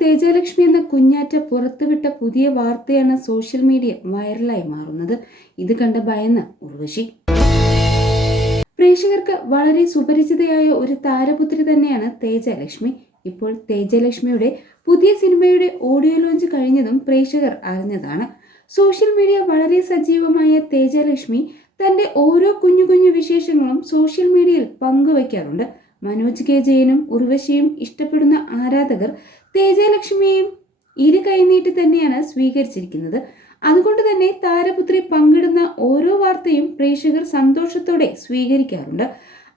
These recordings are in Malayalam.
തേജലക്ഷ്മി എന്ന കുഞ്ഞാറ്റ പുറത്തുവിട്ട പുതിയ വാർത്തയാണ് സോഷ്യൽ മീഡിയ വൈറലായി മാറുന്നത്. ഇത് കണ്ട ഭയന്ന് ഉർവശി. പ്രേക്ഷകർക്ക് വളരെ സുപരിചിതയായ ഒരു താരപുത്രി തന്നെയാണ് തേജലക്ഷ്മി. ഇപ്പോൾ തേജലക്ഷ്മിയുടെ പുതിയ സിനിമയുടെ ഓഡിയോ ലോഞ്ച് കഴിഞ്ഞതും പ്രേക്ഷകർ അറിഞ്ഞതാണ്. സോഷ്യൽ മീഡിയ വളരെ സജീവമായ തേജലക്ഷ്മി തന്റെ ഓരോ കുഞ്ഞു കുഞ്ഞു വിശേഷങ്ങളും സോഷ്യൽ മീഡിയയിൽ പങ്കുവയ്ക്കാറുണ്ട് മനോജ് കെ ജയനും ഉർവശിയും ഇഷ്ടപ്പെടുന്ന ആരാധകർ തേജലക്ഷ്മിയെയും ഇരു കൈനീട്ടി തന്നെയാണ് സ്വീകരിച്ചിരിക്കുന്നത്. അതുകൊണ്ട് തന്നെ താരപുത്രി പങ്കിടുന്ന ഓരോ വാർത്തയും പ്രേക്ഷകർ സന്തോഷത്തോടെ സ്വീകരിക്കാറുണ്ട്.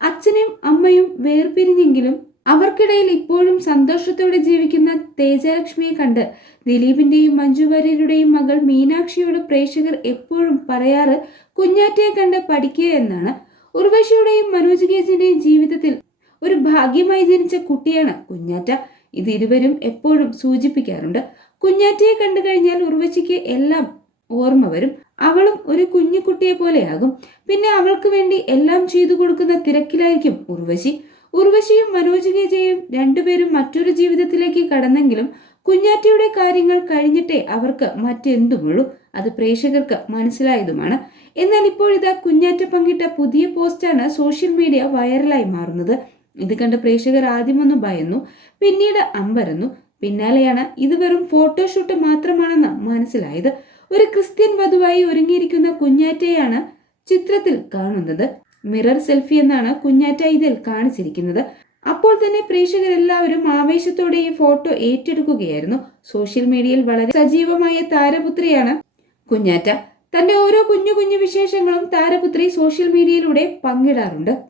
അച്ഛനും അമ്മയും വേർപിരിഞ്ഞെങ്കിലും അവർക്കിടയിൽ ഇപ്പോഴും സന്തോഷത്തോടെ ജീവിക്കുന്ന തേജലക്ഷ്മിയെ കണ്ട് ദിലീപിന്റെയും മഞ്ജു വാര്യരുടെയും മകൾ മീനാക്ഷിയോട് പ്രേക്ഷകർ എപ്പോഴും പറയാറ് കുഞ്ഞാറ്റയെ കണ്ട് പഠിക്കുക എന്നാണ്. ഉർവശിയുടെയും മനോജ് കേജിന്റെയും ജീവിതത്തിൽ ഒരു ഭാഗ്യമായി ജനിച്ച കുട്ടിയാണ് കുഞ്ഞാറ്റ. ഇത് ഇരുവരും എപ്പോഴും സൂചിപ്പിക്കാറുണ്ട്. കുഞ്ഞാറ്റയെ കണ്ടു കഴിഞ്ഞാൽ ഉർവശിക്ക് എല്ലാം ഓർമ്മ വരും. അവളും ഒരു കുഞ്ഞു കുട്ടിയെ പോലെയാകും. പിന്നെ അവൾക്ക് വേണ്ടി എല്ലാം ചെയ്തു കൊടുക്കുന്ന തിരക്കിലായിരിക്കും ഉർവശി. ഉർവശിയും മനോജ് ഗേജയും രണ്ടുപേരും മറ്റൊരു ജീവിതത്തിലേക്ക് കടന്നെങ്കിലും കുഞ്ഞാറ്റയുടെ കാര്യങ്ങൾ കഴിഞ്ഞിട്ടേ അവർക്ക് മറ്റെന്തുമുള്ളൂ? അത് പ്രേക്ഷകർക്ക് മനസ്സിലായതുമാണ്. എന്നാൽ ഇപ്പോഴിതാ കുഞ്ഞാറ്റ പങ്കിട്ട പുതിയ പോസ്റ്റാണ് സോഷ്യൽ മീഡിയ വൈറലായി മാറുന്നത്. ഇത് കണ്ട് പ്രേക്ഷകർ ആദ്യമൊന്ന് ഭയന്നു പിന്നീട് അമ്പരന്നു. പിന്നാലെയാണ് ഇത് വെറും ഫോട്ടോഷൂട്ട് മാത്രമാണെന്ന് മനസ്സിലായത്. ഒരു ക്രിസ്ത്യൻ വധുവായി ഒരുങ്ങിയിരിക്കുന്ന കുഞ്ഞാറ്റയാണ് ചിത്രത്തിൽ കാണുന്നത്. മിറർ സെൽഫി എന്നാണ് കുഞ്ഞാറ്റ ഇതിൽ കാണിച്ചിരിക്കുന്നത്. അപ്പോൾ തന്നെ പ്രേക്ഷകരെല്ലാവരും ആവേശത്തോടെ ഈ ഫോട്ടോ ഏറ്റെടുക്കുകയായിരുന്നു. സോഷ്യൽ മീഡിയയിൽ വളരെ സജീവമായ താരപുത്രിയാണ് കുഞ്ഞാറ്റ. തന്റെ ഓരോ കുഞ്ഞു കുഞ്ഞു വിശേഷങ്ങളും താരപുത്രി സോഷ്യൽ മീഡിയയിലൂടെ പങ്കിടാറുണ്ട്.